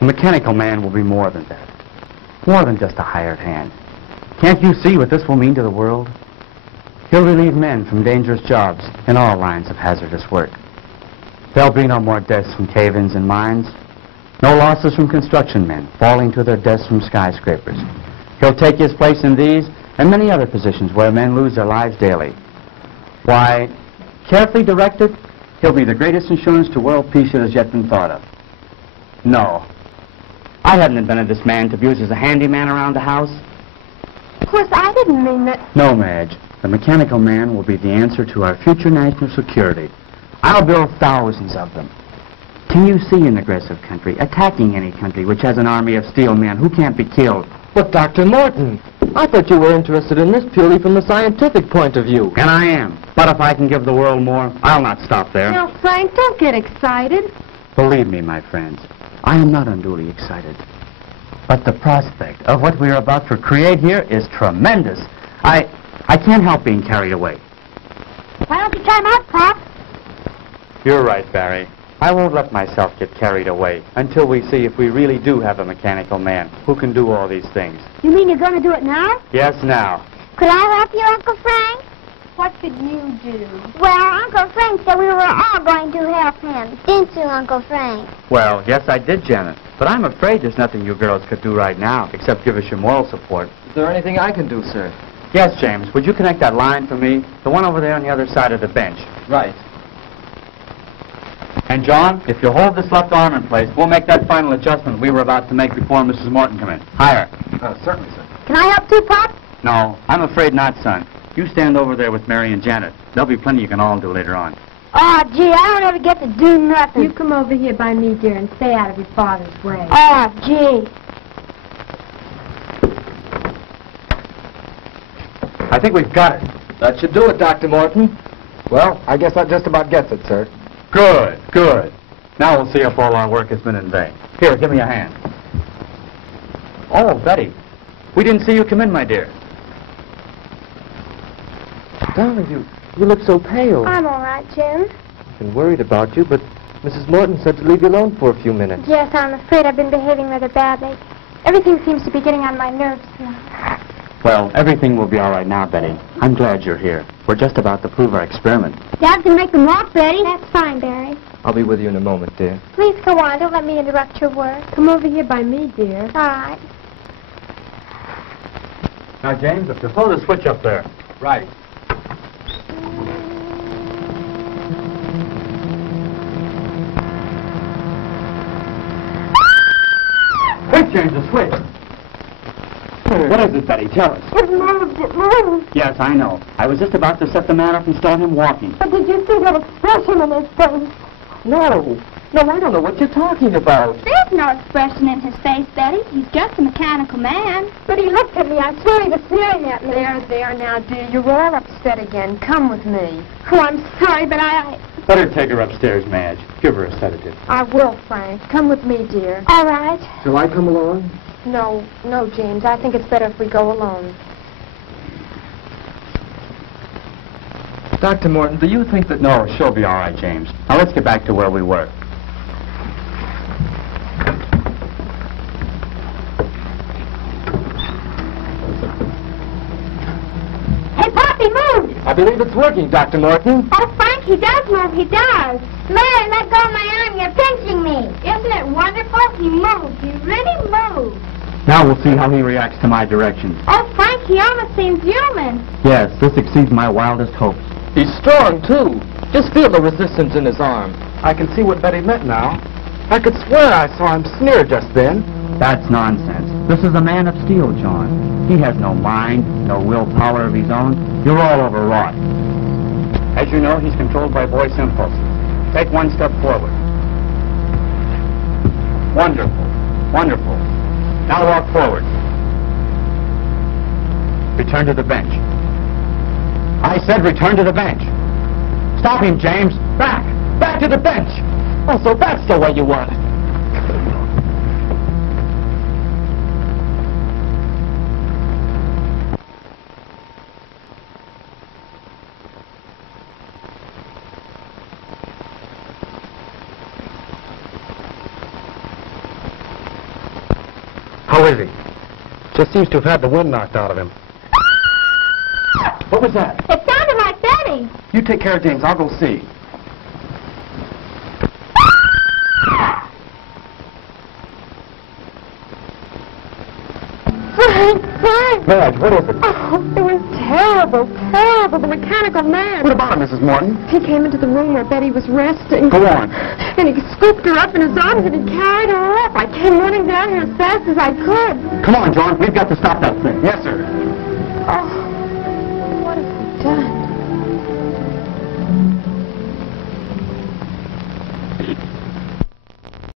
A mechanical man will be more than that. More than just a hired hand. Can't you see what this will mean to the world? He'll relieve men from dangerous jobs in all lines of hazardous work. There'll be no more deaths from cave-ins and mines. No losses from construction men falling to their deaths from skyscrapers. He'll take his place in these and many other positions where men lose their lives daily. Why, carefully directed, he'll be the greatest insurance to world peace that has yet been thought of. No. I haven't invented this man to be used as a handyman around the house. Of course, I didn't mean that. No, Madge. The mechanical man will be the answer to our future national security. I'll build thousands of them. Can you see an aggressive country attacking any country which has an army of steel men who can't be killed? But, Dr. Morton, I thought you were interested in this purely from the scientific point of view. And I am. But if I can give the world more, I'll not stop there. Now, Frank, don't get excited. Believe me, my friends, I am not unduly excited. But the prospect of what we are about to create here is tremendous. I can't help being carried away. Why don't you try 'em out, Pop? You're right, Barry. I won't let myself get carried away until we see if we really do have a mechanical man who can do all these things. You mean you're going to do it now? Yes, now. Could I help you, Uncle Frank? What could you do? Well, Uncle Frank said we were all going to help him. Didn't you, Uncle Frank? Well, yes, I did, Janet. But I'm afraid there's nothing you girls could do right now except give us your moral support. Is there anything I can do, sir? Yes, James. Would you connect that line for me? The one over there on the other side of the bench. Right. And, John, if you hold this left arm in place, we'll make that final adjustment we were about to make before Mrs. Morton come in. Higher. Certainly, sir. Can I help too, Pop? No, I'm afraid not, son. You stand over there with Mary and Janet. There'll be plenty you can all do later on. Oh, gee, I don't ever get to do nothing. You come over here by me, dear, and stay out of your father's way. Oh, gee. I think we've got it. That should do it, Dr. Morton. Well, I guess that just about gets it, sir. Good, good. Now we'll see if all our work has been in vain. Here, give me a hand. Oh, Betty, we didn't see you come in, my dear. Darling, you look so pale. I'm all right, Jim. I've been worried about you, but Mrs. Morton said to leave you alone for a few minutes. Yes, I'm afraid I've been behaving rather badly. Everything seems to be getting on my nerves now. Well, everything will be all right now, Betty. I'm glad you're here. We're just about to prove our experiment. Dad can make them walk, Betty. That's fine, Barry. I'll be with you in a moment, dear. Please go on. Don't let me interrupt your work. Come over here by me, dear. All right. Now, James, if you throw the switch up there. Right. Quick, James, the switch. What is it, Betty? Tell us. It moved. It moved. Yes, I know. I was just about to set the man up and start him walking. But did you see that expression in his face? No. No, I don't know what you're talking about. There's no expression in his face, Betty. He's just a mechanical man. But he looked at me. I swear he was staring at me. There now, dear. You're all upset again. Come with me. Oh, I'm sorry, but I... Better take her upstairs, Madge. Give her a sedative. I will, Frank. Come with me, dear. All right. Shall I come along? No, James. I think it's better if we go alone. Dr. Morton, do you think that... No, she'll be all right, James. Now, let's get back to where we were. Hey, Pop, he moved. I believe it's working, Dr. Morton. Oh, Frank, he does move. He does. Mary, let go of my arm. You're pinching me. Isn't it wonderful? He moved. He really moved. Now we'll see how he reacts to my directions. Oh, Frank, he almost seems human. Yes, this exceeds my wildest hopes. He's strong, too. Just feel the resistance in his arm. I can see what Betty meant now. I could swear I saw him sneer just then. That's nonsense. This is a man of steel, John. He has no mind, no willpower of his own. You're all overwrought. As you know, he's controlled by voice impulse. Take one step forward. Wonderful. Wonderful. Now walk forward. Return to the bench. I said return to the bench. Stop him, James. Back. Back to the bench. Oh, so that's the way you want it. How is he? Just seems to have had the wind knocked out of him. What was that? It sounded like Betty. You take care of James. I'll go see. Frank! Madge, what is it? Oh, it was terrible, terrible. The mechanical man. What about him, Mrs. Morton? He came into the room where Betty was resting. Go on. And he scooped her up in his arms and he carried her off. I came running down here as fast as I could. Come on, John. We've got to stop that thing. Yes, sir. Oh.